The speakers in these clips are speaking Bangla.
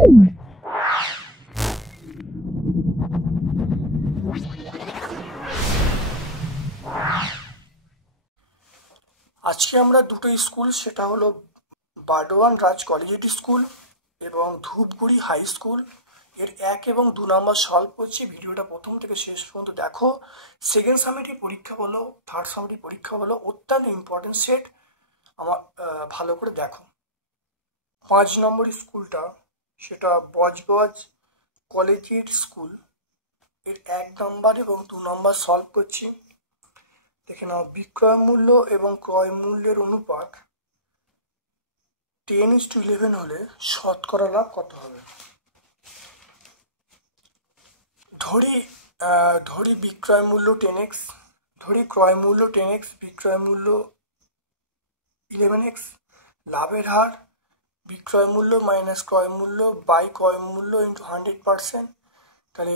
আজকে আমরা দুটো স্কুল, সেটা হলো বার্ডওয়ান রাজ কলেজিয়েট স্কুল এবং ধূপগুড়ি হাই স্কুল এর 1 এবং 2 নম্বর সলভ করছি। ভিডিওটা প্রথম থেকে শেষ পর্যন্ত দেখো। সেকেন্ড সামেটিভ পরীক্ষা বলো, থার্ড সামেটিভ পরীক্ষা বলো, অত্যন্ত ইম্পর্টেন্ট সেট, আমার ভালো করে দেখো। 5 নম্বর স্কুলটা সেটা বজবজ কলেজিয়েট স্কুল এর 1 নম্বর এবং 2 নম্বর সলভ করছি। দেখে নাও, বিক্রয় মূল্য এবং ক্রয় মূল্যের অনুপাত 10:11 হলে শতকরা লাভ কত হবে? ধরি বিক্রয় মূল্য 10x, ধরি ক্রয় মূল্য 10x, বিক্রয় মূল্য 11x, লাভের হার বিক্রয় মূল্য মাইনাস ক্রয় মূল্য বাই ক্রয় মূল্য ইন্টু 100%, তাহলে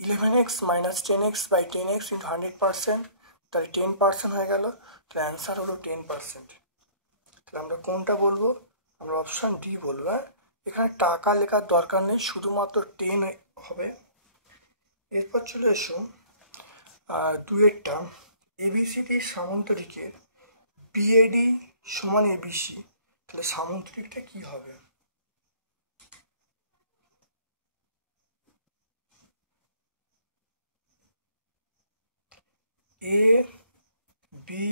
11x minus 10x by 10x into 100%, তাহলে 10% হয়ে গেল। তাহলে অ্যান্সার হলো 10%। তাহলে আমরা কোনটা বলবো? আমরা অপশান ডি বলবো। হ্যাঁ, এখানে টাকা লেখার দরকার নেই, শুধুমাত্র 10 হবে। এরপর চলে এসো 2-এরটা, এবিসিডি সামান্তরিকের বিএডি সমান এবিসি, তাহলে সামান্তরিকটা কি হবে? A B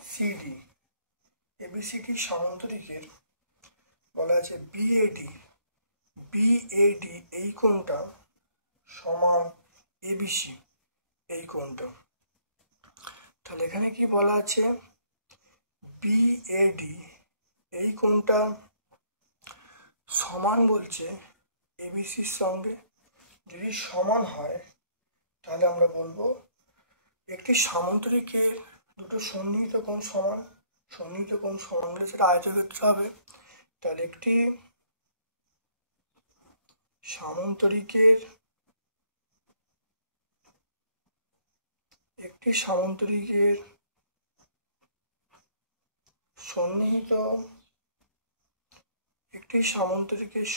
C D, ABCD সামান্তরিকের বলা আছে বিএডি এই কোণটা সমান এবিসি এই কোণটা। তাহলে এখানে কি বলা আছে? বিএডি এই কোণটা সমান বলছে এবিসির সঙ্গে। যদি সমান হয় তাহলে আমরা বলবো একটি সামান্তরিকের দুটো সন্নিহিত কোণ সমান। সন্নিহিত কোণ সমান হলে সেটা আয়তক্ষেত্র হবে। তাহলে একটি সামান্তরিকের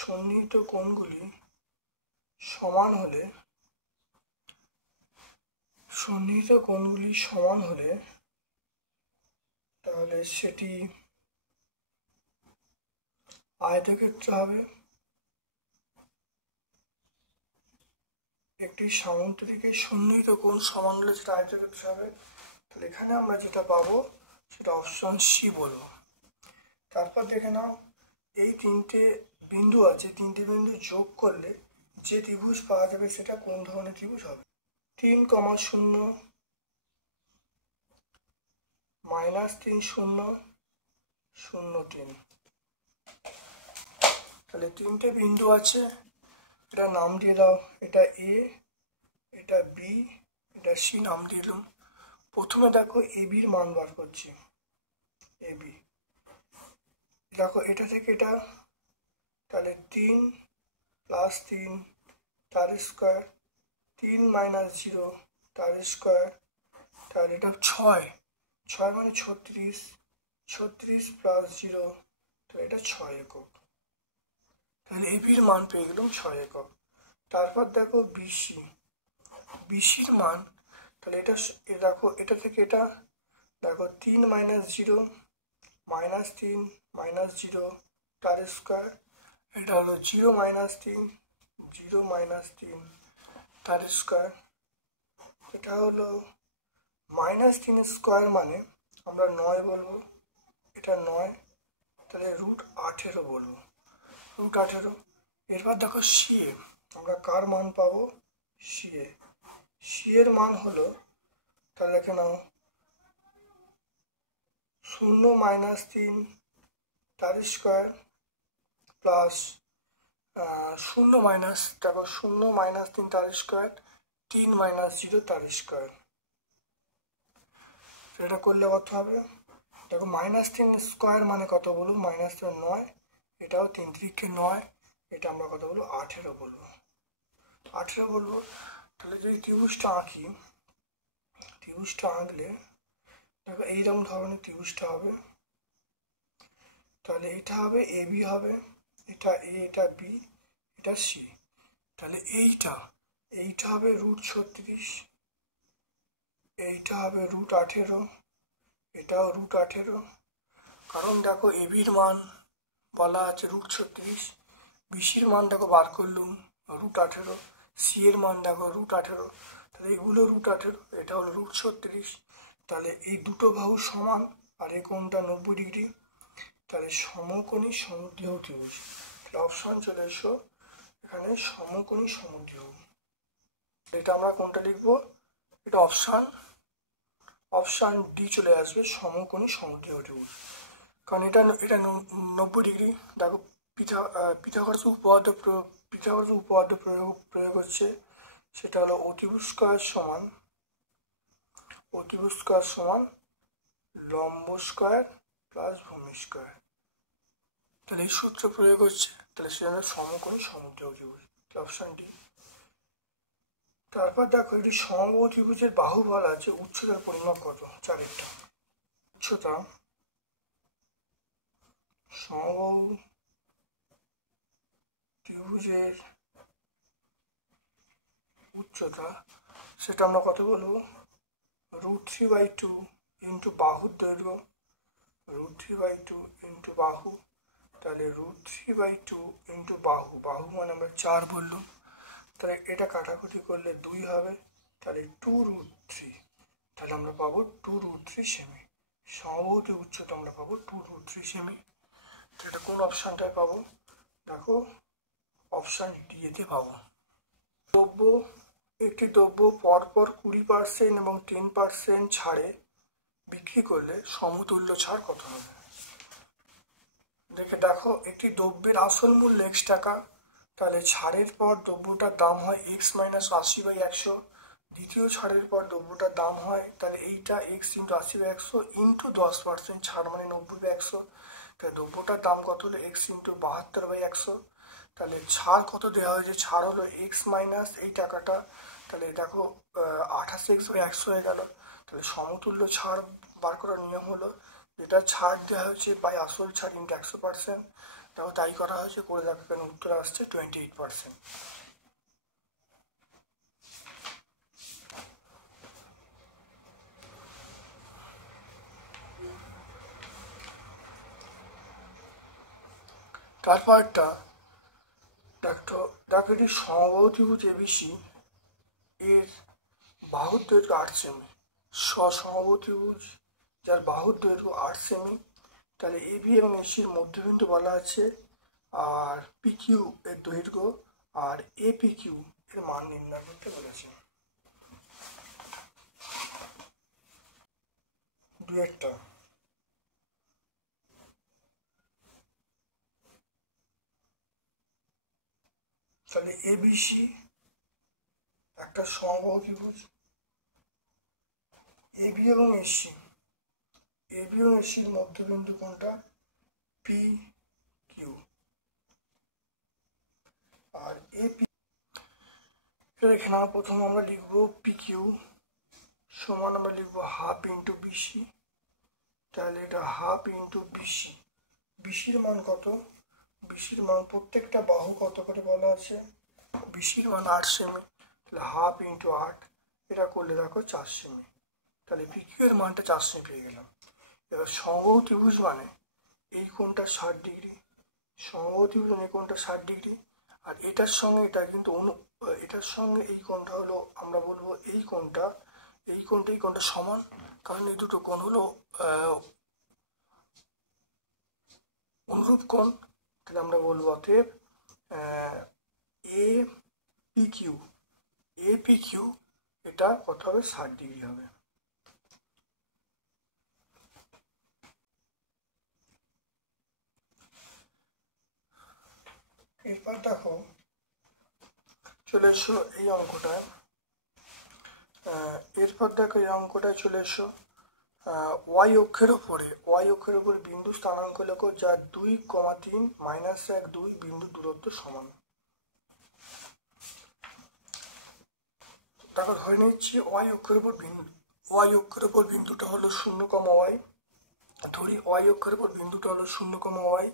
সন্নিহিত কোণগুলি সমান হলে তাহলে সেটি আয়তক্ষেত্র হবে। একটি সামান্তরিকের সন্নিহিত কোণ সমান হলে সেটা আয়তক্ষেত্র হবে। তাহলে এখানে আমরা যেটা পাবো সেটা অপশন সি বলবো। তারপর দেখে নাও, এই 3টে বিন্দু আছে, 3টে বিন্দু যোগ করলে যে ত্রিভুজ পাওয়া যাবে সেটা কোন ধরনের ত্রিভুজ হবে? 3, 0 -3 0 0 3। তাহলে 3টে বিন্দু আছে, এটা নাম দিয়ে দাও, এটা এ, এটা বি, এটা সি, নাম দিলাম। প্রথমে দেখো এবির মান বার করছি। এবি দেখো, এটা থেকে এটা, তাহলে 3 + 3 তার স্কোয়ার, 3 - 0 তার স্কোয়ার, তাহলে এটা 6 মানে 36, 36 + 0, তো এটা 6 একক। তাহলে এবির মান পেয়ে গেলাম 6 একক। তারপর দেখো বিসির মান, তাহলে এটা দেখো, এটা থেকে এটা দেখো 3 - 0 -3 - 0 তার স্কোয়ার, এটা হলো 0 - 3 0 - 3 তার স্কোয়ার, এটা হলো -3 স্কোয়ার, মানে আমরা 9 বলবো, এটা 9, তাহলে √18 বলবো, √18। এরপর দেখো সিএ, আমরা কার মান পাবো? সি এর মান হলো, তাহলে দেখে নাও, 0 - 3 তার স্কোয়ার প্লাস 0 দেখো 0 - 3 তার স্কোয়ার, 3 - 0 তার স্কোয়ার। এটা করলে কত হবে? দেখো -3 স্কোয়ার মানে কত বলবো? -3 9, এটাও 3 3 9, এটা আমরা কত বলবো? 18 বলবো, 18 বলবো। তাহলে যদি ত্রিভুজটা আঁকলে দেখো এইরকম ধরনের ত্রিভুজটা হবে। তাহলে এটা হবে এবি হবে, এটা এ, এটা বি, এটা সি। তাহলে এইটা হবে √36, এইটা হবে √18, এটাও √18। কারণ দেখো এবির মান বলা আছে √36, বিসির মান দেখো বার করলুম √18, সি এর মান দেখো √18, তাহলে এগুলো √18, এটা হলো √36। তাহলে এই দুটো বাহু সমান আর এই কোণটা 90°। তাহলে সমকোণী সমদ্বিবাহু ত্রিভুজ। তাহলে অপশন চলে এসো এখানে সমকোণী সমদ্বিবাহু। এটা আমরা কোনটা লিখবো? এটা অপশন ডি চলে আসবে, সমকোণী সমদ্বিবাহু ত্রিভুজ। কারণ এটা 90°। দেখো পিথাগোরাস উপপাদ্য প্রয়োগ হচ্ছে, সেটা হলো অতিভুজ স্কয়ার সমান লম্ব স্কয়ার প্লাস ভূমি স্কয়ার। তাহলে এই সূত্র প্রয়োগ হচ্ছে, তাহলে সেটা সমকোণী সমদ্বিবাহু ত্রিভুজ, অপশন ডি। তারপর দেখো এটি সমবাহু ত্রিভুজের বাহু বলা আছে, উচ্চতার পরিমাপ কত? চারিটা উচ্চতা সমবাহু ত্রিভুজের উচ্চতা, সেটা আমরা কত বলবো? √3/2 ইন্টু বাহুর দৈর্ঘ্য, √3/2 ইন্টু বাহু। তাহলে √3/2 ইন্টু বাহু মানে আমরা 4 বললাম। তাহলে এটা কাটাকুটি করলে 2 হবে, তাহলে 2√3। তাহলে আমরা পাবো 2√3 সেমি। সমবাহু উচ্চতা আমরা পাবো 2√3 সেমি। তো এটা কোন অপশনটায় পাবো? দেখো অপশন ডি তে পাবো। একটি দ্রব্য পরপর 20% এবং 10% ছাড়ে বিক্রি করলে সমতুল্য ছাড় কত হবে? দেখো একটি দ্রব্যের আসল মূল্য x টাকা, তাহলে ছাড়ের পর দ্রব্যটার দাম হয় x - 80/100। দ্বিতীয় ছাড়ের পর দ্রব্যটার দাম হয়, তাহলে এইটা x × 80/100 ইন্টু 10% ছাড় মানে 90/100। তাহলে দ্রব্যটার দাম কত হলো? x × 72/100। তাহলে ছাড় কত দেওয়া হয়েছে? ছাড় হলো x মাইনাস এই টাকাটা, তাহলে দেখো 28x/100 হয়ে গেল। তাহলে সমতুল্য ছাড় বার করার নিয়ম হলো, যেটা ছাড় দেওয়া হয়েছে বাই আসল ছাড় ইন্টু 100%। দেখো তাই করা হয়েছে, করে দেখো কেন উত্তর আসছে 28%। তারপরটা দেখো এটি সমবাহু ত্রিভুজ এবিসি এর বাহুর দৈর্ঘ্য 8 সেমি, সমবাহু ত্রিভুজ যার বাহুর দৈর্ঘ্য 8 সেমি। তাহলে এবি এবং এসির মধ্যবিন্দু বলা আছে, আর পিকিউ এর দৈর্ঘ্য আর এপিকিউ এর মান নির্ণয় করতে বলেছে। একটা তাহলে এবিসি একটা সমবাহু ত্রিভুজ, এবি এবং এসির মধ্যবিন্দু কোনটা? P Q. আর এপি এখানে প্রথম আমরা লিখবো পি কিউ সমান আমরা লিখবো হাফ ইন্টু বিসি। তাহলে এটা হাফ ইন্টু বিসি। বিসির মান কত? বিসির মান প্রত্যেকটা বাহু কত করে বলা আছে? বিসির মান 8 সেমি, তাহলে হাফ ইন্টু 8, এটা করলে দেখো 4 সেমি। তাহলে পিকিউ এর মানটা 4 সেমি পেয়ে গেলাম। এবার সমবাহু ত্রিভুজ মানে এই কোণটা 60°, সমবাহু ত্রিভুজ মানে এই কোণটা 60°, আর এটার সঙ্গে এটা কিন্তু এটার সঙ্গে এই কোণটা হলো, আমরা বলবো এই কোণটা সমান, কারণ এই দুটো কোণ হলো অনুরূপ কোণ। তাহলে আমরা বলবো অতএব এপিকিউ এটা কত হবে? 60° হবে। এরপর দেখো চলে এসো এই অঙ্কটায়, চলে এসো ওয়াই অক্ষের ওপরে বিন্দু স্থানাঙ্ক লেখো যা 2,3 -1 2 বিন্দু দূরত্ব সমান। দেখো ধরে নিচ্ছি ওয়াই অক্ষের উপর বিন্দুটা হলো 0,y। ধরি ওয়াই অক্ষের উপর বিন্দুটা হলো 0,y।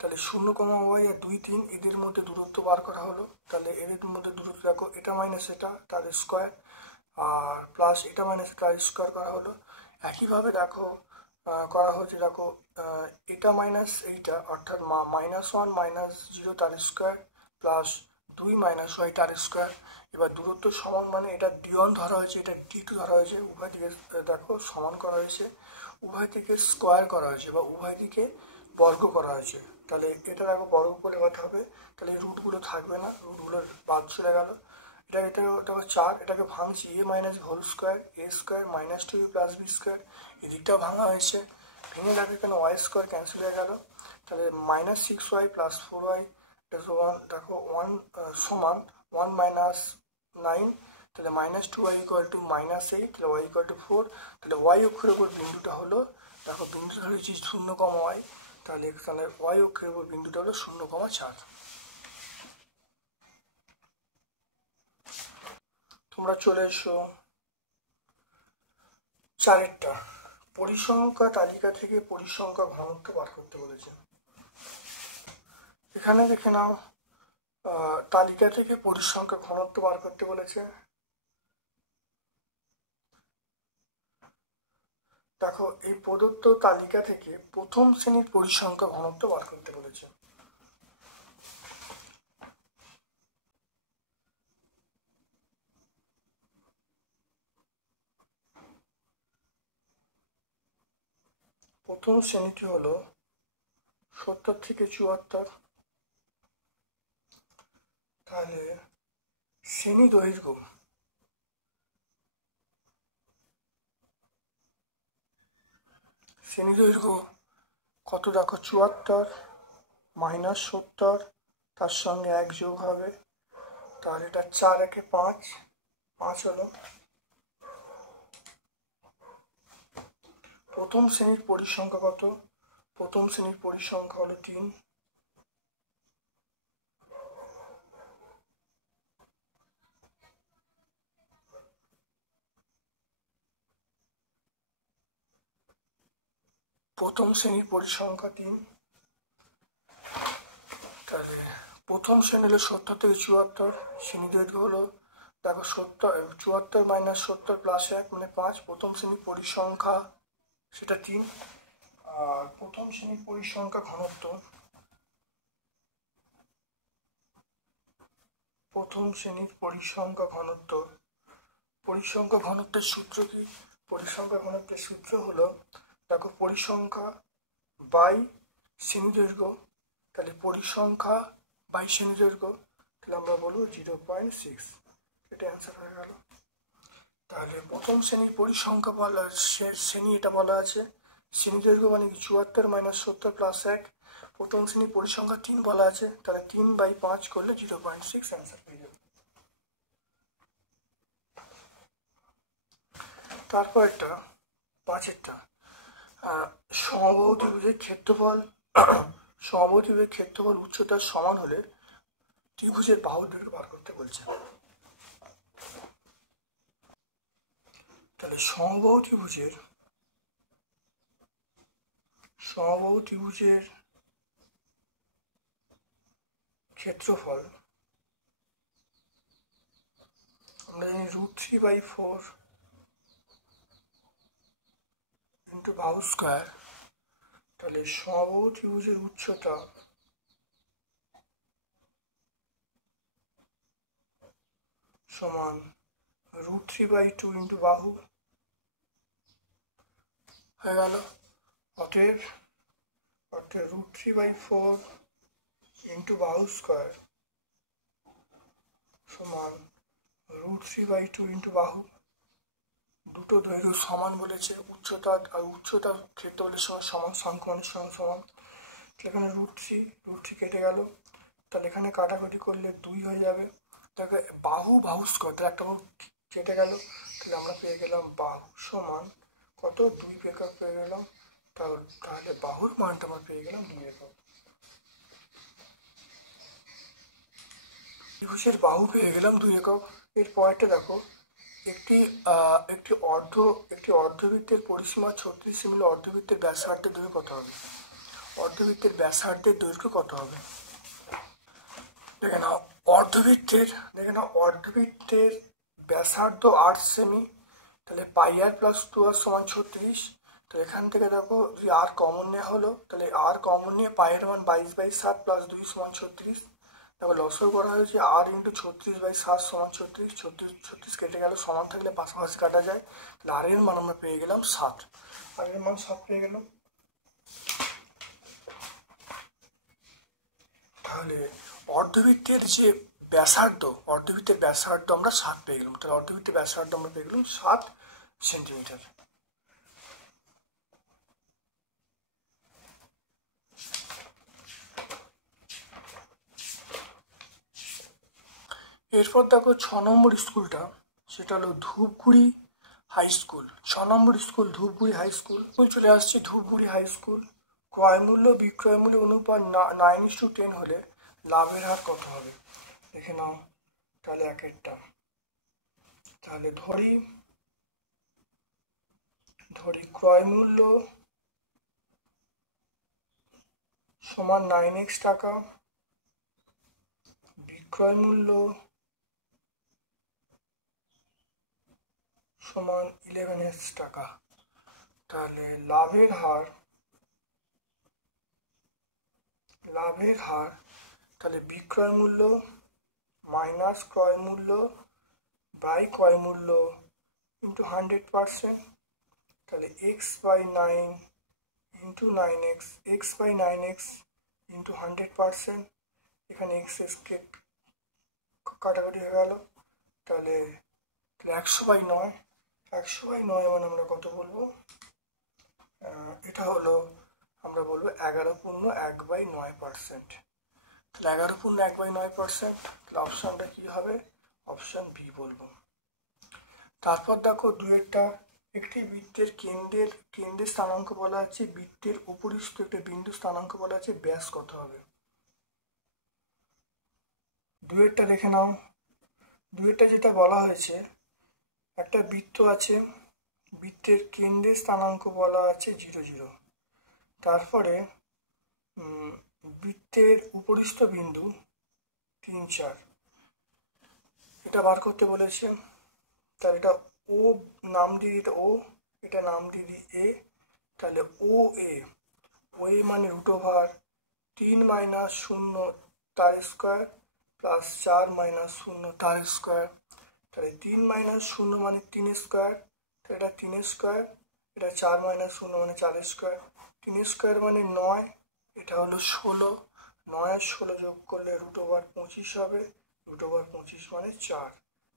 তাহলে 0,y আর 2, 3 এদের মধ্যে দূরত্ব বার করা হলো। তাহলে এদের মধ্যে দূরত্ব দেখো, এটা মাইনাস এটা তার স্কোয়ার আর প্লাস এটা মাইনাস তার স্কোয়ার করা হলো। একইভাবে দেখো করা হচ্ছে, দেখো এটা মাইনাস এইটা অর্থাৎ -1 -0 তার স্কোয়ার প্লাস 2 - y তার স্কোয়ার। এবার দূরত্ব সমান মানে এটা d1 ধরা হয়েছে, এটা d2 ধরা হয়েছে, উভয় দিকে দেখো সমান করা হয়েছে, উভয় দিকে স্কোয়ার করা হয়েছে বা উভয় দিকে বর্গ করা হয়েছে। তাহলে এটা দেখো বর্গ করে কথা হবে, তাহলে রুটগুলো থাকবে না, রুটগুলো বাদ চলে গেল। এটা দেখো 4, এটাকে ভাঙছি a minus whole square a square minus 2b plus b square, এদিকটাও ভাঙা হয়েছে। ভেঙে দেখো এখানে y স্কোয়ার ক্যান্সেল হয়ে গেল, তাহলে -6y প্লাস 4y সমান দেখো 1 সমান 1 - 9, তাহলে -2y = -8, তাহলে y = 4। তাহলে y অক্ষের উপর বিন্দুটা হলো, দেখো বিন্দুটা হচ্ছে 0,y, তাহলে y অক্ষের উপর বিন্দুটা হলো 0,4। তোমরা চলে এসো 4এরটা, পরিসংখ্যা তালিকা থেকে পরিসংখ্যা ঘনত্ব বার করতে বলেছে। এখানে দেখে নাও, তালিকা থেকে পরিসংখ্যা ঘনত্ব বার করতে বলেছে। দেখো এই প্রদত্ত তালিকা থেকে প্রথম শ্রেণীর পরিসংখ্যা ঘনত্ব বার করতে বলেছে। প্রথম শ্রেণীটি হলো 70 থেকে 74। তাহলে শ্রেণী দৈর্ঘ্য কত দেখো, 74 - 70 তার সঙ্গে 1 যোগ হবে, তাহলে এটা 4 একে 5 হলো। প্রথম শ্রেণীর পরিসংখ্যা কত? প্রথম শ্রেণীর পরিসংখ্যা হলো 3। প্রথম শ্রেণীর পরিসংখ্যা 3। তাহলে প্রথম শ্রেণী হলো 70 থেকে 74, শ্রেণী দৈর্ঘ্য হলো দেখো 74 - 70 প্লাস 1 মানে 5। প্রথম শ্রেণীর পরিসংখ্যা সেটা 3। আর প্রথম শ্রেণীর পরিসংখ্যা ঘনত্ব, প্রথম শ্রেণীর পরিসংখ্যা ঘনত্বের সূত্র কি? পরিসংখ্যা ঘনত্বের সূত্র হলো দেখো পরিসংখ্যা বাই শ্রেণী দৈর্ঘ্য, তাহলে পরিসংখ্যা বাই শ্রেণী দৈর্ঘ্য, তাহলে আমরা বলবো 0.6, এটা অ্যান্সার হয়ে গেল। তাহলে প্রথম শ্রেণীর পরিসংখ্যা বলা, শ্রেণী এটা বলা আছে, শ্রেণী দৈর্ঘ্য মানে কি 74 - 70 প্লাস 1, প্রথম শ্রেণীর পরিসংখ্যা 3 বলা আছে, তাহলে 3/5 করলে 0.6 অ্যান্সার পেয়ে যাবে। তারপর এটা 5এরটা, সমবাহু ত্রিভুজের ক্ষেত্রফল উচ্চতার সমান হলে ত্রিভুজের বাহুর দৈর্ঘ্য বার করতে বলছে। তাহলে সমবাহু ত্রিভুজের ক্ষেত্রফল আমরা জানি √3/4 ইন্টু বাহু স্কোয়ার। তাহলে সমবাহু ত্রিভুজের উচ্চতা সমান √3/2 ইন্টু বাহু হয়ে গেল। অতএব √3/4 ইন্টু বাহু স্কোয়ার সমান √3/2 ইন্টু বাহু। দুটো দৈর্ঘ্য সমান বলেছে, উচ্চতা আর উচ্চতা ক্ষেত্রফলের সঙ্গে সমান, সংখ্যানের সঙ্গে সমান। এখানে √3 কেটে গেল, তাহলে এখানে কাটাকাটি করলে 2 হয়ে যাবে। দেখো বাহু স্কোয়ার, তাহলে একটা বাহু কেটে গেল, তাহলে আমরা পেয়ে গেলাম বাহু সমান কত, 2 একক পেয়ে গেলাম। তাহলে বাহুর মানটা আমরা পেয়ে গেলাম 2 একক। ত্রিভুজের বাহু পেয়ে গেলাম 2 একক। এর পরেরটা দেখো, একটি অর্ধবৃত্তের পরিসীমা 36 সেমি, অর্ধবৃত্তের ব্যাসার্ধের দৈর্ঘ্য কত হবে? অর্ধবৃত্তের ব্যাসার্ধের দৈর্ঘ্য কত হবে? দেখে নাও অর্ধবৃত্তের ব্যাসার্ধ 8 সেমি, তাহলে পাই আর প্লাস 2r সমান 36। তো এখান থেকে দেখো যদি আর কমন নেওয়া হলো, তাহলে আর কমন নিয়ে পায়ের মান 22/7 প্লাস 2 সমান 36। দেখো লসও করা হয়েছে আর ইন্টু 36/7 সমান 36। 36 কেটে গেল, সমান থাকলে পাশাপাশি কাটা যায়, তাহলে আর এর মান আমরা পেয়ে গেলাম 7। আর এর মান 7 পেয়ে গেলাম। তাহলে অর্ধবৃত্তের যে ব্যাসার্ধ আমরা 7 পেয়ে গেলাম। তাহলে অর্ধবৃত্তের ব্যাসার্ধ আমরা পেয়ে গেলাম 7 সেন্টিমিটার। এরপর দেখো 6 নম্বর স্কুলটা, সেটা হলো ধূপগুড়ি হাই স্কুল। 6 নম্বর স্কুল ধূপগুড়ি হাই স্কুল। চলে আসছে ধূপগুড়ি হাই স্কুল। ক্রয় মূল্য বিক্রয় মূল্য অনুপাত 9:10 হলে লাভের হার কত হবে? দেখে নাও তাহলে এক একটা। তাহলে ধরি ক্রয় মূল্য সমান 9x টাকা, বিক্রয় মূল্য সমান 11x টাকা। তাহলে লাভের হার তাহলে বিক্রয় মূল্য মাইনাস ক্রয় মূল্য বাই ক্রয় মূল্য ইন্টু 100%। তাহলে x/9 into 9x, x/9x into 100%। এখানে x কাটাকাটি হয়ে গেল। তাহলে 100/9, 100/9 মানে আমরা কত বলবো? এটা হলো আমরা বলবো 11/1/9%। তাহলে 11/1/9%। তাহলে অপশানটা কি হবে? অপশান বি বলবো। তারপর দেখো দুয়েরটা, একটি বৃত্তের কেন্দ্রের স্থানাঙ্ক বলা আছে, বৃত্তের উপরিস্থ একটা বিন্দু স্থানাঙ্ক বলা আছে, ব্যাস কত হবে? দুয়েরটা দেখে নাও। দুয়েরটা যেটা বলা হয়েছে, একটা বৃত্ত আছে, বৃত্তের কেন্দ্রের স্থানাঙ্ক বলা আছে 0, 0। তারপরে বৃত্তের উপরিস্থ বিন্দু 3, 4, এটা বার করতে বলেছে। তাহলে এটা ও নাম দিয়ে দিই, এটা নাম দিয়ে দিই এ। তাহলে ও এ মানে √3 - 0 তার স্কোয়ার প্লাস 4 - 0 তার স্কোয়ার। তাহলে 3 - 0 মানে 3 স্কোয়ার, তো এটা 3 স্কোয়ার। এটা 4 - 0 মানে 4 স্কোয়ার। 3 স্কোয়ার মানে 9, এটা হলো 16। 9 আর 16 যোগ করলে √25 হবে। √25 মানে 4।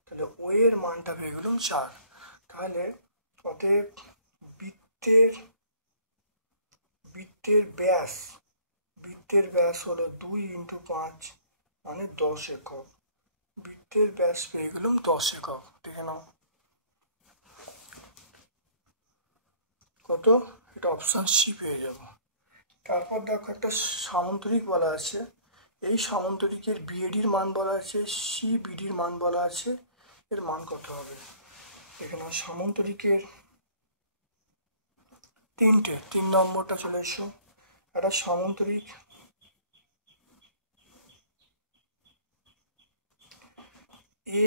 তাহলে ও এর মানটা পেয়ে গেলাম 4। তাহলে অতএব বৃত্তের ব্যাস হলো 2 × 5 মানে 10 একক। বৃত্তের ব্যাস পেয়ে গেলাম 10 একক। দেখে নাও কত? এটা অপশান সি পেয়ে যাব। তারপর দেখো একটা সামান্তরিক বলা আছে, এই সামান্তরিকের বিএডির মান বলা আছে, সিবিডির মান বলা আছে, এর মান কত হবে? এখানে সামান্তরিকের 3 নম্বরটা চলে এসো। একটা সামান্তরিক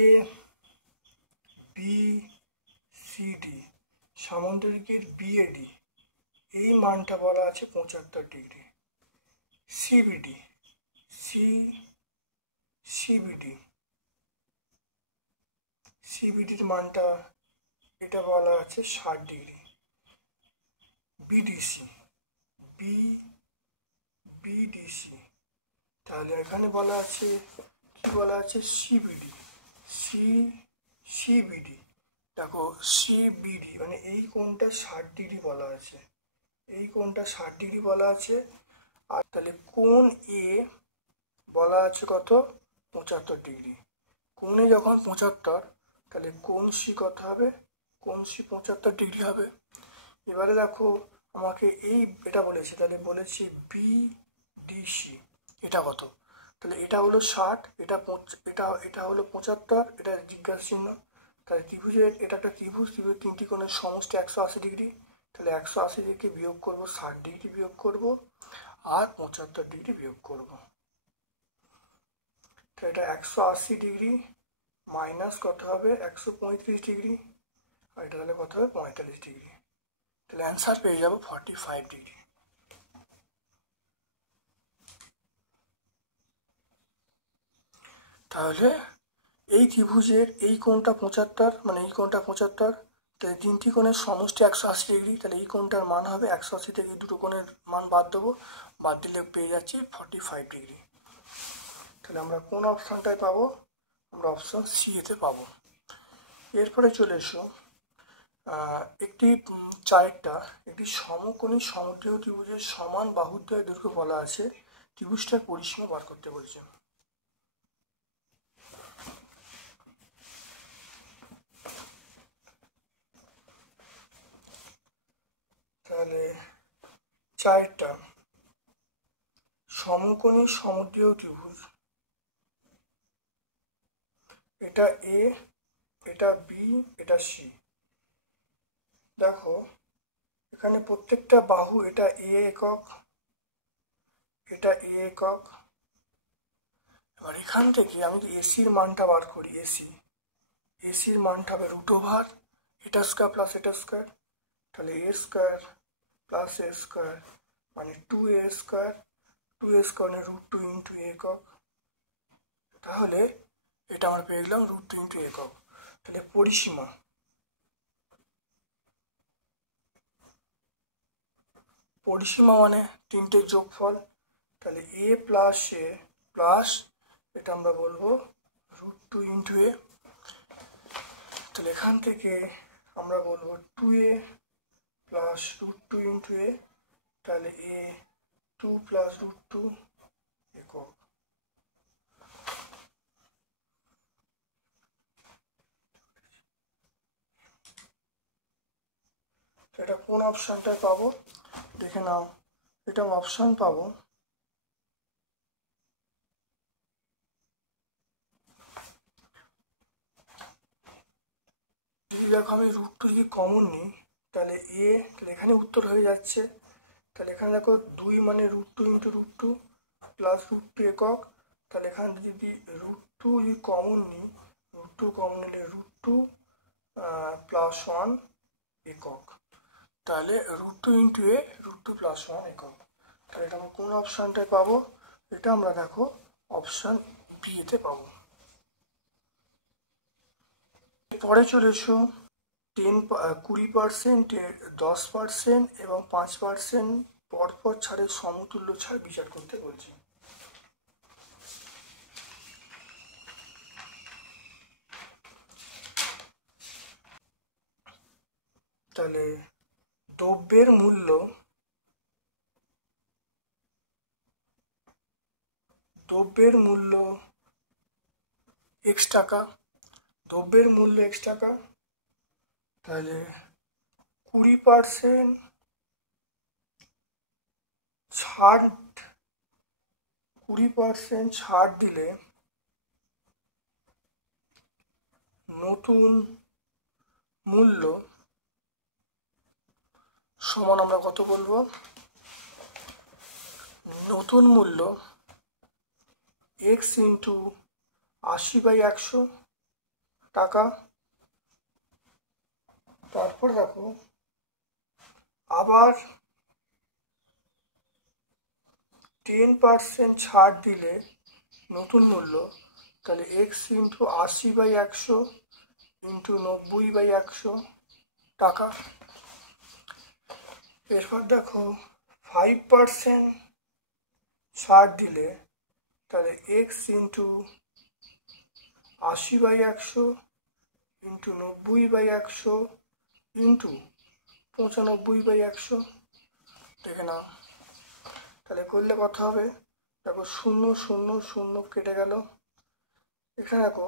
A B C D, সামান্তরিকের BAD, এই মানটা বলা আছে 75 ডিগ্রি। সিবিডির মানটা এটা বলা আছে 60 ডিগ্রি। বিডিসি, তাহলে এখানে বলা আছে কি বলা আছে? সিবিডি। দেখো সিবিডি মানে এই কোণটা 60 ডিগ্রি বলা আছে, এই কোণটা 60 ডিগ্রি বলা আছে। আর তাহলে কোণ এ বলা আছে কত? 75 ডিগ্রি। কোণে যখন 75, তাহলে কোণ সি কত হবে? কোণ সি 75 ডিগ্রি হবে। এবারে দেখো আমাকে এটা বলেছে, তাহলে বলেছে বিডিসি, এটা কত? তাহলে এটা হলো 60, এটা হলো 75, এটা জিজ্ঞাসা চিহ্ন। তাহলে ত্রিভুজের এটা একটা ত্রিভুজ, 3টি কোণের সমষ্টি 180 ডিগ্রি। তাহলে 180 থেকে বিয়োগ করবো 60 ডিগ্রি বিয়োগ করবো, আর 75 বিয়োগ করব। তো এটা 180 মাইনাস কত হবে 135 আর এটা তাহলে কত হবে 45 তাহলে অ্যান্সার পেয়ে যাবো 45 তাহলে এই ত্রিভুজের এই কোণটা 75 মানে এই কোণটা 75 তাহলে তিনটি কোণের সমষ্টি 180 তাহলে এই কোণটার মান হবে 180 থেকে দুটো কোণের মান বাদ দেবো, বাদ দিলে পেয়ে যাচ্ছি 45 তাহলে আমরা কোন অপশানটায় পাবো? আমরা অপশান সি এতে পাবো। এরপরে চলে এসো একটি চারেরটা একটি সমকোণী সমদ্বিবাহু ত্রিভুজের সমান বাহুদ্বয়ের দৈর্ঘ্য বলা আছে, ত্রিভুজটার পরিসীমা বার করতে বলছে। তাহলে চারটা সমকোণী সমদ্বিবাহু ত্রিভুজ, এটা এ, এটা বি, এটা সি। দেখো এখানে প্রত্যেকটা বাহু, এটা এ একক, এটা এ একক। এবার এখান থেকে আমি যদি এসির মানটা বার করি, এসির মানটা হবে √, এটা স্কয়ার প্লাস এটা স্কয়ার, তাহলে এ স্কয়ার প্লাস এ স্কয়ার মানে 2a স্কয়ার, 2a স্কয়ার মানে √2 ইন্টু একক। তাহলে এটা আমরা পেয়ে গেলাম √2 ইন্টু একক। তাহলে পরিসীমা মানে তিনটের যোগফল, তাহলে এ প্লাস এ প্লাস এটা আমরা বলবো √2 ইন্টু এ। তাহলে এখান থেকে আমরা বলবো 2a প্লাস √2 ইন্টু এ, তাহলে এ 2 প্লাস √2 একক। এটা কোন অপশানটায় পাবো দেখে নাও, এটা অপশান পাবো যদি দেখো আমি √2 যদি কমন নিই তাহলে এ, তাহলে এখানে উত্তর হয়ে যাচ্ছে। তাহলে এখানে দেখো 2 মানে √2 ইন্টু √2 প্লাস √2 একক। তাহলে এখানে যদি √2 যদি কমন নিই, √2 কমন নিলে √2 প্লাস 1 একক, তাহলে √2 ইন্টু এ √2 প্লাস 1 একক। তাহলে এটা আমরা কোন অপশানটায় পাবো? এটা আমরা দেখো অপশান বি এতে পাবো। পরে চলে এসো 20%, 10% এবং 5% পরপর ছাড়ের সমতুল্য ছাড় বিচার করতে বলছি। তাহলে দ্রব্যের মূল্য x টাকা, দ্রব্যের মূল্য x টাকা, তাহলে 20% ছাড় দিলে নতুন মূল্য সমান আমরা কত বলবো? নতুন মূল্য x ইন্টু 80/100 টাকা। তারপর দেখো আবার 10% ছাড় দিলে নতুন মূল্য, তাহলে x ইন্টু 80/100 ইন্টু 90/100 টাকা। এরপর দেখো 5% ছাড় দিলে তাহলে x ইন্টু 80/100 ইন্টু 90/100 ইন্টু 95/100 দেখে নাও। তাহলে করলে কত হবে? দেখো 0 0 0 কেটে গেল। এখানে দেখো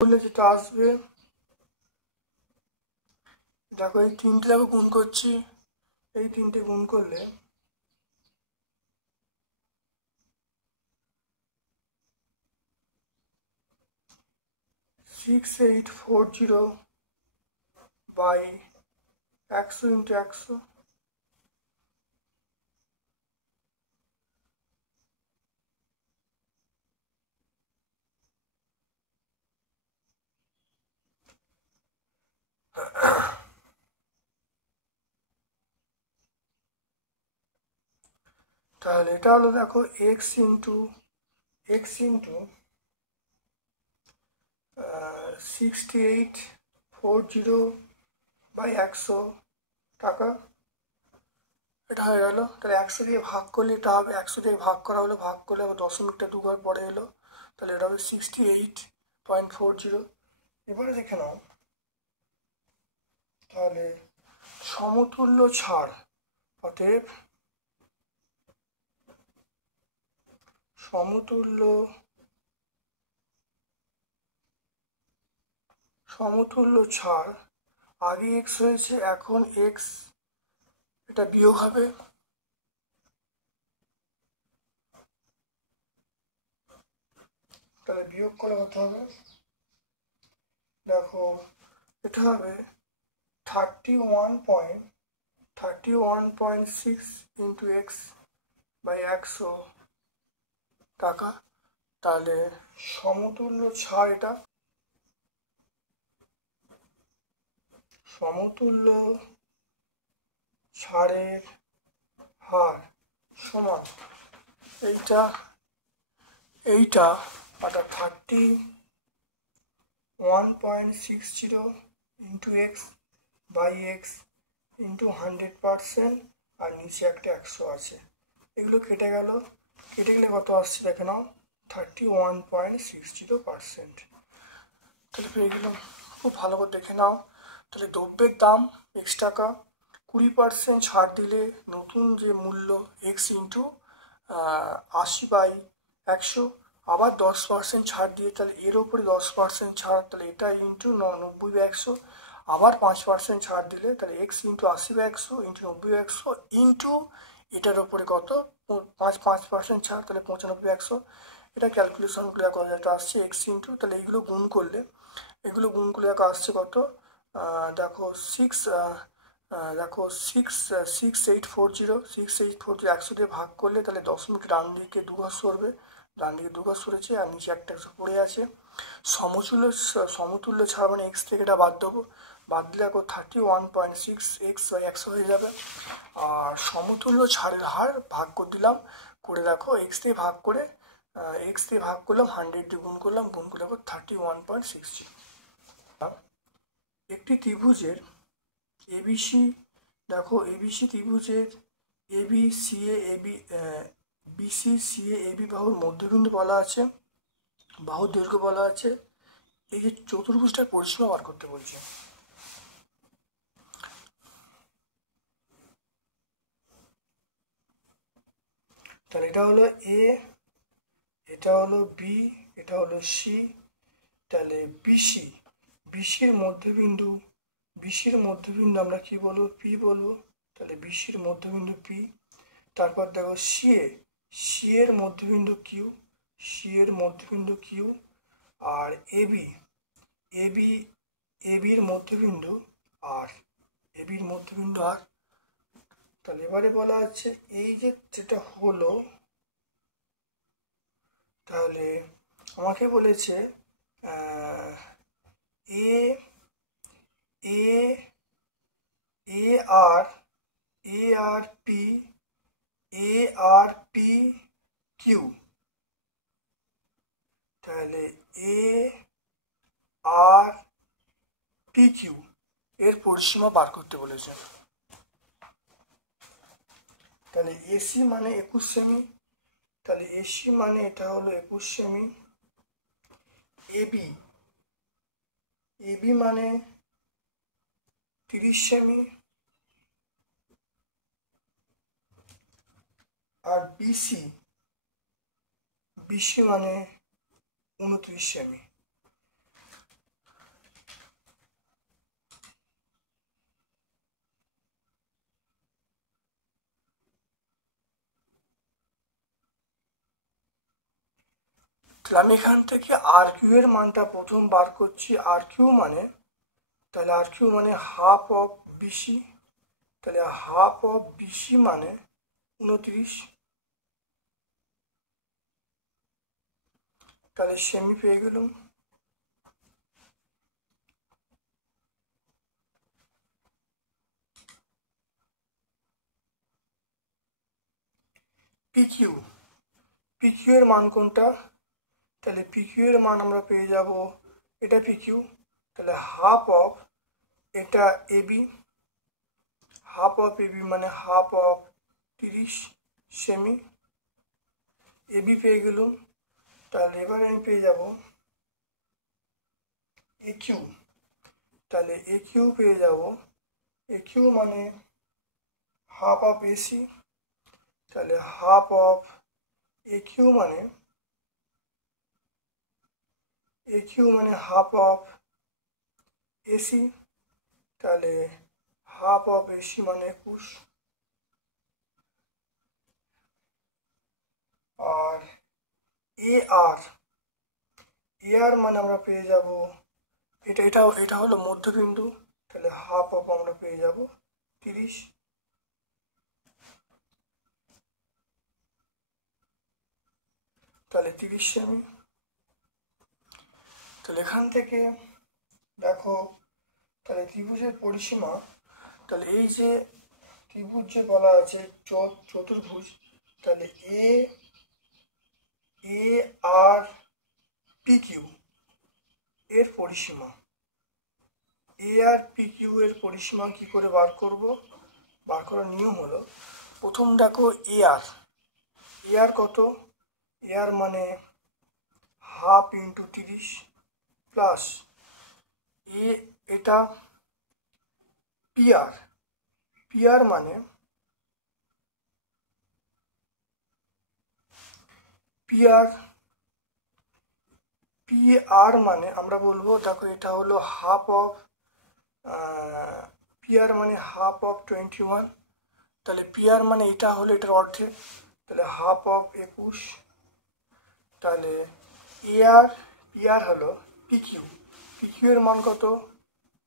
করলে যেটা আসবে, দেখো এই তিনটে দেখো গুণ করছি, এই তিনটে গুণ করলে 6840 বাই 100 ইন্টু 100, তাহলে এটা হলো দেখো এক্স ইন্টু 6840 বাই 100 টাকা, এটা হয়ে গেল। তাহলে 100 দিয়ে ভাগ করলে এটা হবে, 100 দিয়ে ভাগ করা হলো, ভাগ করলে আবার দশমিকটা দুবার পরে এলো, তাহলে এটা হবে 68.40। এবারে দেখে নাও তাহলে সমতুল্য ছাড়, অতএব সমতুল্য ছাড়, আগে এক্স হয়েছে, এখন এক্স, এটা বিয়োগ হবে, তাহলে বিয়োগ করে হতে হবে, দেখো এটা হবে 31.6 ইন্টু এক্স বাই 100 টাকা। তাহলে সমতুল্য ছাড়, এটা সমতুল্য ছাড়ের হার সমান এইটা অর্থাৎ 31.60 into x by x into 100%, আর নিচে একটা 100 আছে, এগুলো কেটে গেলে কত আসছে দেখে নাও, 31.60%। তাহলে পেয়ে গেলাম, খুব ভালো করে দেখে নাও। তাহলে দ্রব্যের দাম x টাকা, 20% ছাড় দিলে নতুন যে মূল্য x ইন্টু 80/100, আবার 10% ছাড় দিয়ে তাহলে এর ওপরে 10% ছাড়, তাহলে এটা ইন্টু 90/100, আবার 5% ছাড় দিলে তাহলে x ইন্টু 80/100 ইন্টু 90/100 ইন্টু এটার ওপরে কত 5% ছাড়, তাহলে 95/100। এটা ক্যালকুলেশন করে কত আসছে x ইন্টু, তাহলে এগুলো গুণ করলে আসছে কত, দেখো 6840 100 দিয়ে ভাগ করলে তাহলে দশমিক ডান দিকে দুঘর সরবে, ডান দিকে দুঘর সরেছে, আর নিচে একটা 100 পড়ে আছে। সমতুল্য ছাড়া মানে এক্স থেকে এটা বাদ দেবো, বাদ দিলে দেখো 31.6 এক্স বাই 100 হয়ে যাবে। আর সমতুল্য ছাড়ের হার ভাগ করে দিলাম, করে দেখো এক্স দিয়ে ভাগ করলাম, 100 দিয়ে গুণ করলে দেখো 31.60। একটি ত্রিভুজের এবিসি, দেখো এবিসি ত্রিভুজের AB CA BC CA AB বাহুর মধ্যবিন্দু বলা আছে, বাহুর দৈর্ঘ্য বলা আছে, এই যে চতুর্ভুজটার পরিসীমা বার করতে বলছে। তাহলে এটা হলো এ, এটা হলো বি, এটা হলো সি, তাহলে বিসির মধ্যবিন্দু আমরা কি বলবো, পি বলবো, তাহলে বিসির মধ্যবিন্দু পি। তারপর দেখো সি এর মধ্যবিন্দু কিউ, আর এবির মধ্যবিন্দু আর, তাহলে এবারে বলা আছে এই যে যেটা হলো, তাহলে আমাকে বলেছে আর পি কিউ, তাহলে আর পি কিউ এর পরিসীমা বার করতে বলেছে। তাহলে এসি মানে 21 সেমি, তাহলে এসি মানে এটা হলো 21 সেমি, এবি মানে 30 সেমি, আর বিসি মানে 29 সেমি। তাহলে আমি এখান থেকে আর কিউ এর মানটা প্রথম বার করছি। আর কিউ মানে, তাহলে আর কিউ মানে হাফ অফ বিসি, তাহলে হাফ অফ বিসি মানে 29, তাহলে সেমি পেয়ে গেলাম। পিকিউ, পিকিউ এর মান কোনটা? তাহলে পিকিউ এর মান আমরা পেয়ে যাব, এটা পিকিউ, তাহলে হাফ অফ এটা এবি, হাফ অফ এবি মানে হাফ অফ 30 সেমি, এবি পেয়ে গেলাম। তাহলে এবার আমি পেয়ে যাব এ কিউ, তাহলে এ কিউ পেয়ে যাব, এ কিউ মানে হাফ অফ এসি, তাহলে হাফ অফ এ কিউ মানে, এ কিউ মানে হাফ অফ এসি, তাহলে হাফ অফ এসি মানে 21, আর এ আর, এ আর মানে আমরা পেয়ে যাব, এটা হলো মধ্যবিন্দু, তাহলে হাফ অফ আমরা পেয়ে যাব 30, তাহলে 30 সেমি। তাহলে এখান থেকে দেখো, তাহলে ত্রিভুজের পরিসীমা, তাহলে এই যে ত্রিভুজ যে বলা আছে চতুর্ভুজ, তাহলে এ আর পি কিউ এর পরিসীমা, এ আর পি কিউ এর পরিসীমা কি করে বার করব? বার করার নিয়ম হলো, প্রথম দেখো এ আর কত? এ আর মানে হাফ ইন্টু 30 প্লাস এটা পি আর মানে পি আর মানে আমরা বলবো, দেখো এটা হলো হাফ অফ, পি আর মানে হাফ অফ 21, তাহলে পি আর মানে এটা হলো এটার অর্ধেক, তাহলে হাফ অফ 21, তাহলে পি আর হলো পি কিউ এর মান কত?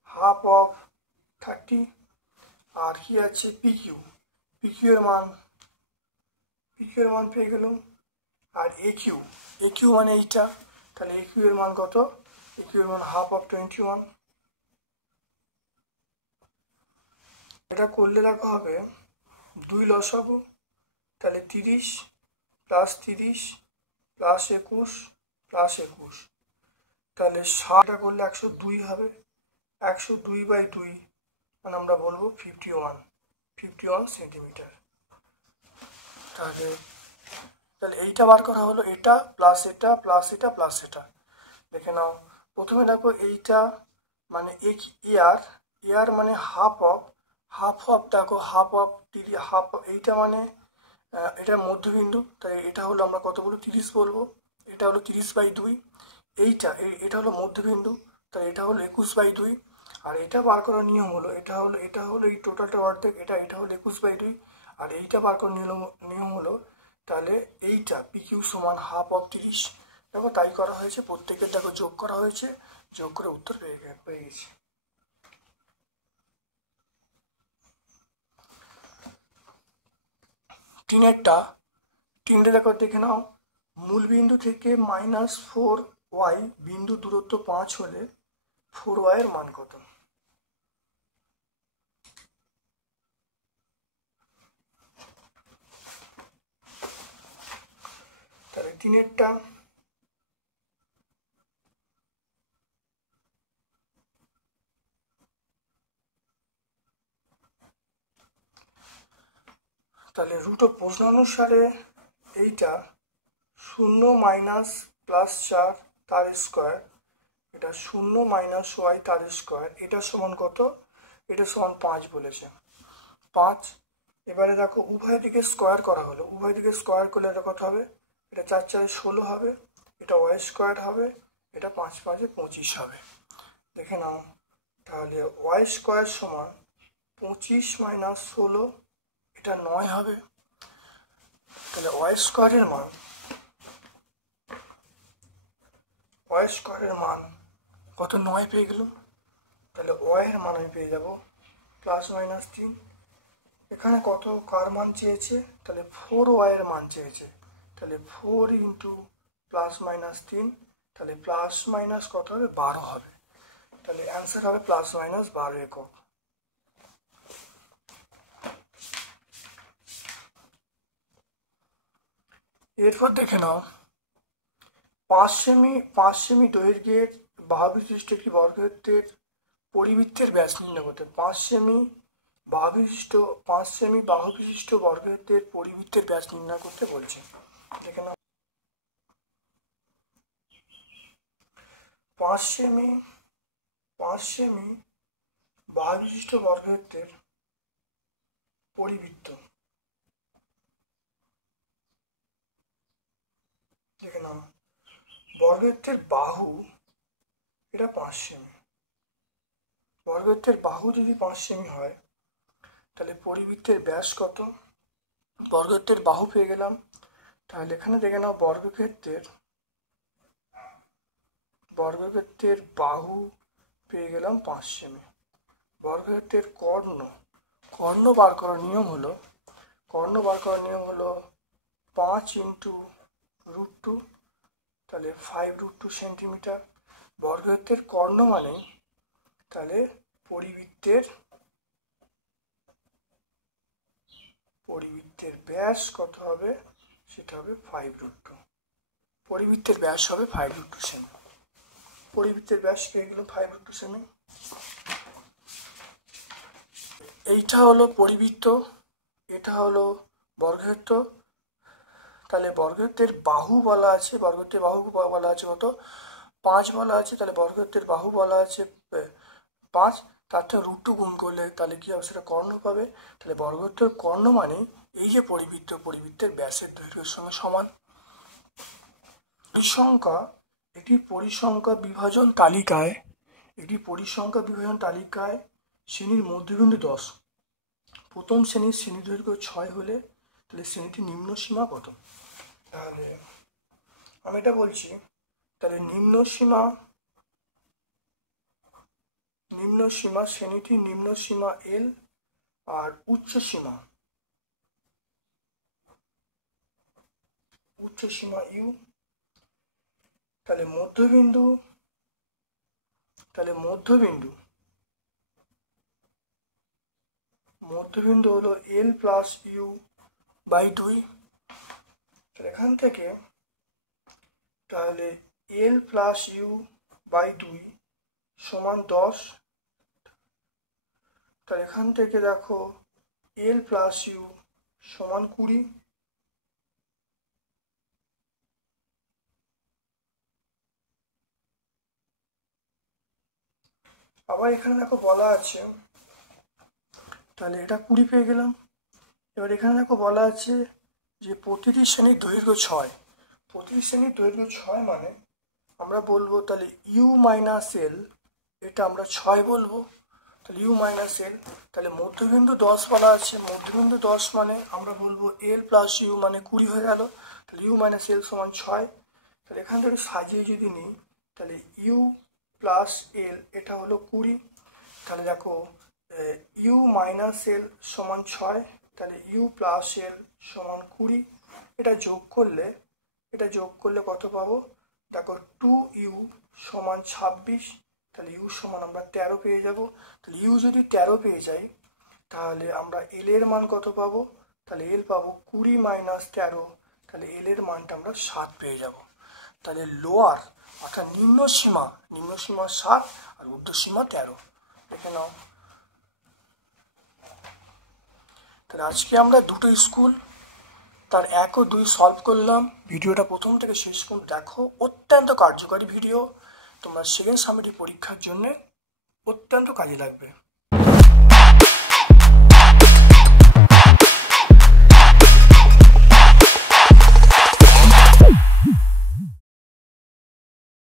হাফ অফ 30, আর কি আছে পি কিউ এর মান, পেয়ে গেলাম। আর এ কিউ মানে এইটা, তাহলে এ কিউ এর মান কত? এ কিউ এর মান হাফ অফ 21, এটা করলে দেখা হবে 2 লসাগু, তাহলে 30 প্লাস 30 প্লাস 21 প্লাস 21, তাহলে 60টা করলে 102 হবে, 102/2 মানে আমরা বলবো 51 সেন্টিমিটার। তাহলে এইটা বার করা হলো, এটা প্লাস এটা প্লাস এটা প্লাস এটা, দেখে নাও। প্রথমে দেখো এইটা মানে এ আর মানে হাফ অফ দেখো হাফ অফ এইটা মানে এটা মধ্যবিন্দু, তাই এটা হলো আমরা কত বলবো? 30 বলবো, এটা হলো 30/2, এটা হলো মধ্যবিন্দু, তাই এটা হলো 21/2, আর এটা বার করার নিয়ম হলো, এটা হলো এই টোটালটা অর্ধেক, এটা হলো 21/2, আর এইটা বার করার নিয়ম হলো, তাহলে এইটা পি কিউ সমান হাফ অফ 30, দেখো তাই করা হয়েছে, প্রত্যেকের দেখো যোগ করা হয়েছে, যোগ করে উত্তর পেয়ে গেছি। তিনটা দেখো দেখে নাও, মূল বিন্দু থেকে -4y বিন্দু দূরত্ব 5 হলে 4y এর মান কত? তাহলে তিনেরটা, তাহলে রুট অফ প্রশ্ন অনুসারে এইটা 0 মাইনাস প্লাস 4 তার স্কোয়ার, এটা 0 মাইনাস ওয়াই তার স্কোয়ার, এটা সমান কত? এটা সমান 5 বলেছে, 5। এবারে দেখো উভয় দিকে স্কোয়ার করা হলো, উভয় দিকে স্কোয়ার করলে এটা কত হবে? এটা 4 4 16 হবে, এটা ওয়াই স্কোয়ার হবে, এটা 5 5 25 হবে, দেখে নাও। তাহলে ওয়াই স্কোয়ার সমান 25 মাইনাস 16, এটা 9 হবে, তাহলে ওয়াই স্কোয়ারের মান ওয়াই স্কোয়ারের মান কত 9 পেয়ে গেলাম, তাহলে ওয়াই এর মান আমি পেয়ে যাব +-3। এখানে কত কার মান চেয়েছে, তাহলে 4y এর মান চেয়েছে, তাহলে 4 ইন্টু +-3, তাহলে প্লাস মাইনাস কত হবে 12 হবে, তাহলে অ্যান্সার হবে +-12 একক। এরপর দেখে নাও 5 সেমি দৈর্ঘ্যের বাহু বিশিষ্ট একটি বর্গক্ষেত্রের পরিবৃত্তের ব্যাস নির্ণয় করতে। 5 সেমি বাহু বিশিষ্ট বর্গক্ষেত্রের পরিবৃত্তের ব্যাস নির্ণয় করতে বলছে। দেখে নাও 5 সেমি বাহু বিশিষ্ট বর্গক্ষেত্রের পরিবৃত্ত। দেখে নাও বর্গক্ষেত্রের বাহু এটা 5 সেমি, বর্গক্ষেত্রের বাহু যদি 5 সেমি হয় তাহলে পরিবৃত্তের ব্যাস কত, বর্গক্ষেত্রের বাহু পেয়ে গেলাম, তাহলে এখানে দেখে নাও বর্গক্ষেত্রের বাহু পেয়ে গেলাম 5 সেমি। বর্গক্ষেত্রের কর্ণ বার করার নিয়ম হলো 5 ইন্টু √2, তাহলে 5√2 সেন্টিমিটার। বর্গক্ষেত্রের কর্ণ মানে তাহলে পরিবৃত্তের ব্যাস কত হবে, সেটা হবে 5√2। পরিবৃত্তের ব্যাস হবে 5√2 সেমি। পরিবৃত্তের ব্যাস পেয়ে গেল 5√2 সেমি। এইটা হলো পরিবৃত্ত, এটা হলো বর্গক্ষেত্র। তাহলে বর্গক্ষেত্রের বাহু বলা আছে, কত 5 বলা আছে, তাহলে বর্গক্ষেত্রের বাহু বলা আছে 5, তার থেকে √2 গুণ করলে তাহলে কি হবে, সেটা কর্ণ পাবে। তাহলে বর্গক্ষেত্রের কর্ণ মানে এই যে পরিবৃত্তের ব্যাসের দৈর্ঘ্যের সঙ্গে সমান। একটি পরিসংখ্যা বিভাজন তালিকায় শ্রেণীর মধ্যবিন্দু 10, প্রথম শ্রেণীর শ্রেণী দৈর্ঘ্য 6 হলে তাহলে শ্রেণীটির নিম্ন সীমা কত। তাহলে আমি এটা বলছি, তাহলে নিম্ন সীমা শ্রেণীটির নিম্ন সীমা L আর উচ্চ সীমা U। তাহলে মধ্যবিন্দু হলো L + U/2। তাহলে এখান থেকে তাহলে L + U/2 সমান 10। তাহলে এখান থেকে দেখো L + U সমান 20। আবার এখানে দেখো বলা আছে, তাহলে এটা 20 পেয়ে গেলাম। এবার এখানে দেখো বলা আছে যে প্রতিটি শ্রেণীর দৈর্ঘ্য 6। প্রতিটি শ্রেণীর দৈর্ঘ্য 6 মানে আমরা বলবো তাহলে U-L, এটা আমরা 6 বলবো। তাহলে U-L, তাহলে মধ্যবিন্দু 10 বলা আছে, মধ্যবিন্দু 10 মানে আমরা বলবো L + U মানে 20 হয়ে গেল। তাহলে U-L সমান 6। তাহলে এখান থেকে সাজিয়ে যদি নিই তাহলে U + L এটা হলো 20। তাহলে দেখো U-L সমান 6, তাহলে U + L সমান 20। এটা যোগ করলে কত পাবো, দেখো 2U সমান 26, তাহলে U সমান আমরা 13 পেয়ে যাব। তাহলে U যদি 13 পেয়ে যাই তাহলে আমরা L এর মান কত পাবো, তাহলে L পাবো 20 - 13, তাহলে L এর মানটা আমরা 7 পেয়ে যাব। তাহলে লোয়ার অর্থাৎ নিম্ন সীমা 7 আর ঊর্ধ্ব সীমা 13। দেখে নাও। তাহলে আজকে আমরা দুটো স্কুল তার 1 ও 2 সলভ করলাম। ভিডিওটা প্রথম থেকে শেষ পর্যন্ত দেখো, অত্যন্ত কার্যকারী ভিডিও, তোমরা সেকেন্ড সামেটিভ পরীক্ষার জন্য অত্যন্ত কাজে লাগবে।